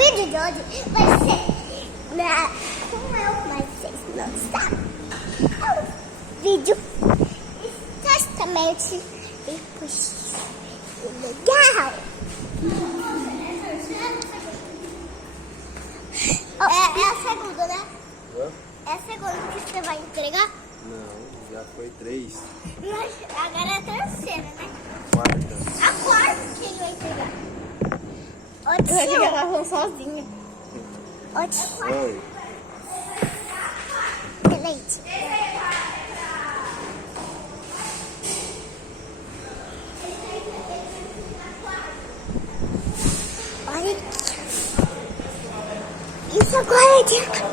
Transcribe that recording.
vídeo de hoje vai ser como mas vocês não sabem. É um vídeo extremamente legal. É a segunda, né? É a segunda que você vai entregar? Não, já foi 3. Mas agora é a terceira, né? Quarta. A quarta que ele vai entregar. Ô Eu acho que tio. ela vão sozinha. Ô tio. Oi. Leite. Olha aqui. Isso agora é de...